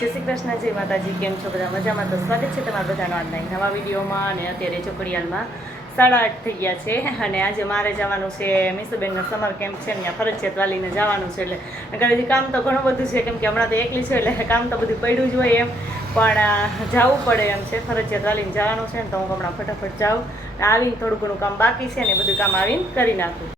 જય શ્રી કૃષ્ણ, જય માતાજી. કેમ છો બધા? મજામાં? તો સ્વાગત છે તમારા બધાનો આજના નવા વિડીયોમાં. અને અત્યારે ચોકડીયાલમાં 8:30 થઈ ગયા છે અને આજે મારે જવાનું છે મીસુબેનનો સમર કેમ્પ છે ને, ત્યાં ફરજિયાત વાલીને જવાનું છે. એટલે ઘરેથી કામ તો ઘણું બધું છે, કેમ કે હમણાં તો એકલી છે એટલે કામ તો બધું પડ્યું જ હોય એમ, પણ જવું પડે એમ છે. ફરજિયાત વાલીને જવાનું છે ને, તો હું હમણાં ફટાફટ જાઉં, આવીને થોડું ઘણું કામ બાકી છે ને બધું કામ આવીને કરી નાખું.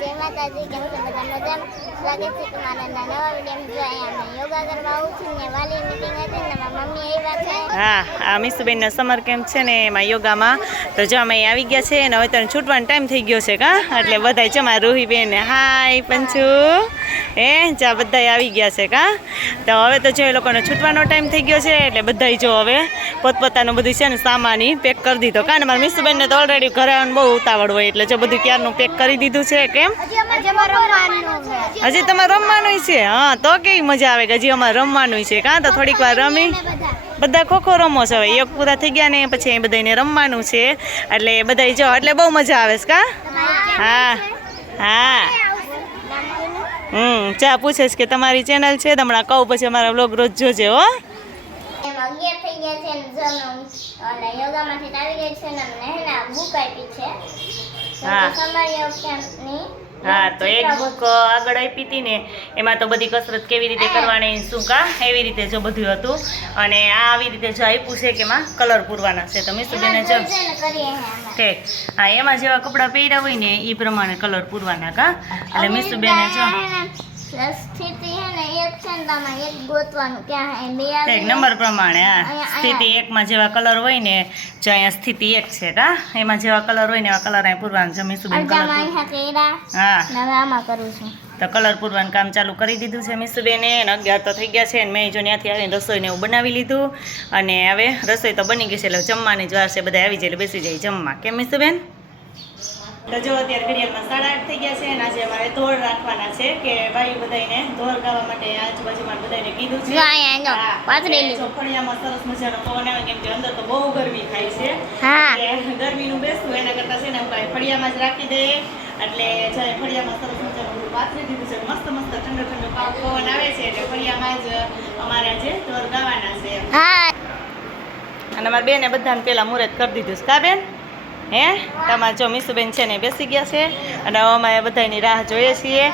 જય માતાજી. કેમ છો બધા? મજામાં? સ્વાગત છે તમારા નવા વિડીયોમાં. જો અહીંયા યોગા કરવા આવું છું ને, વાલી મીટિંગ હતી ને, મારા મમ્મી આવ્યા છે. હા, આ મીસુબેનનો સમર કેમ્પ છે ને, એમાં યોગામાં તો જો અમે આવી ગયા છે ને, હવે તને છૂટવાનો ટાઈમ થઈ ગયો છે કા, એટલે બધા છે મારા રૂહીબેન, હાય પંચુ, જા બધા આવી ગયા છે કા. તો હવે તો જો એ લોકોનો છૂટવાનો ટાઈમ થઈ ગયો છે, એટલે બધા જો હવે પોતપોતાનું બધું છે ને સામાની પેક કરી દીધો કા. ને મારા મીસુબેનને તો ઓલરેડી ઘરે આવવાનું બહુ ઉતાવળ હોય, એટલે જો બધું ક્યારનું પેક કરી દીધું છે. કેમ હજી તમારે રમવાનું છે? હા, તો કેવી મજા આવે કે હજી અમારે રમવાનું છે કા. તો થોડીક વાર રમી બધા ખોખો રમો છો. હવે યોગ પૂરા થઈ ગયા ને પછી બધાને રમવાનું છે, એટલે બધા જો એટલે બહુ મજા આવે છે કા. હા હા, ચા પૂછે છે કે તમારી ચેનલ છે? હમણાં કહું, પછી અમારા વ્લોગ રોજ જોજે હો. હા, તો એક બુક આગળ આપી હતી ને, એમાં તો બધી કસરત કેવી રીતે કરવાની શું કા, એવી રીતે જો બધું હતું. અને આ આવી રીતે જો આપ્યું છે કે એમાં કલર પૂરવાના છે. તો મીસુબેને જો ઠીક, હા, એમાં જેવા કપડાં પહેર્યા હોય ને એ પ્રમાણે કલર પૂરવાના કા. એટલે મીસુબેને જો નંબર પ્રમાણે, હા, સ્થિતિ 1 માં જેવા કલર હોય ને, જો અહીંયા સ્થિતિ 1 છે કા, એમાં જેવા કલર હોય ને એવા કલર અહીં પૂરવાનું છે. મીસુબેન હા, તો કલર પૂરવાનું કામ ચાલુ કરી દીધું છે મીસુબેને. 11 તો થઈ ગયા છે, અને મેં જો ત્યાંથી આવીને રસોઈને એવું બનાવી લીધું, અને હવે રસોઈ તો બની ગઈ છે, એટલે જમવાની જ વાર છે. બધા આવી જાય એટલે બેસી જાય જમવા. કેમ મીસુબેન? તો જો અત્યારે ઘડિયાળમાં 8:30 થઈ ગયા છે, અને આજે અમારે ધોળ રાખવાના છે કે ભાઈ બધાને ધોળ ગાવા માટે આજુબાજુમાં બધાને કીધું છે. ફળિયામાં સરસ મજાનો પવન આવે, કેમ કે અંદર તો બહુ ગરમી થાય છે. ગરમીનું બેસતું એના કરતા છે ને ફળિયામાં જ રાખી દે, એટલે ફળિયામાં સરસ મજાનું બધું પાથરી દીધું છે. મસ્ત મસ્ત ઠંડો ઠંડો પવન આવે છે, એટલે ફળિયામાં જ અમારે આજે ધોળ ગાવાના છે. અને અમારા બેને બધાને પેલા મુહૂર્ત કરી દીધું છે કા બેન? હે, તમારે જો મીસુબેન છે ને બેસી ગયા છે, અને અમે બધાની રાહ જોઈએ છીએ.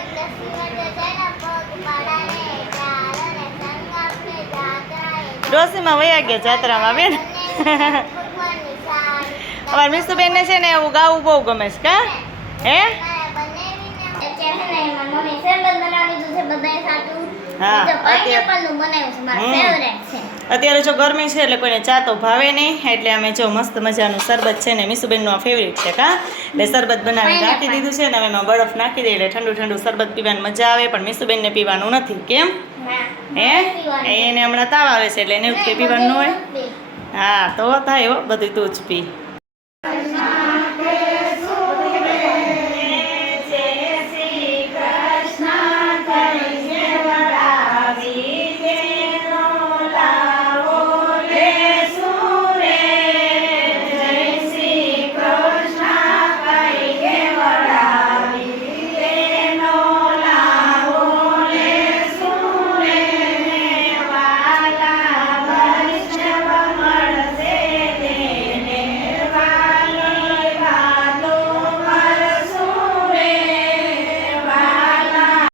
ડોસીમાં વયા ગયા જાત્રામાં બેન. અમારે મીસુબેનને છે ને એવું ગાવું બહુ ગમે છે કા. હે, અત્યારે જો ગરમી છે એટલે કોઈને ચા તો ભાવે નહીં, એટલે અમે જો મસ્ત મજાનું શરબત છે ને, મીસુબેનનું આ ફેવરિટ છે કા, એટલે શરબત બનાવીને રાખી દીધું છે ને. હવે એમાં બરફ નાખી દઈએ એટલે ઠંડુ ઠંડુ શરબત પીવાની મજા આવે, પણ મીસુબેનને પીવાનું નથી. કેમ? હે, એને હમણાં તાવ આવે છે એટલે એને એવું કે પીવાનું હોય. હા, તો થાય હો, બધું તું જ પી.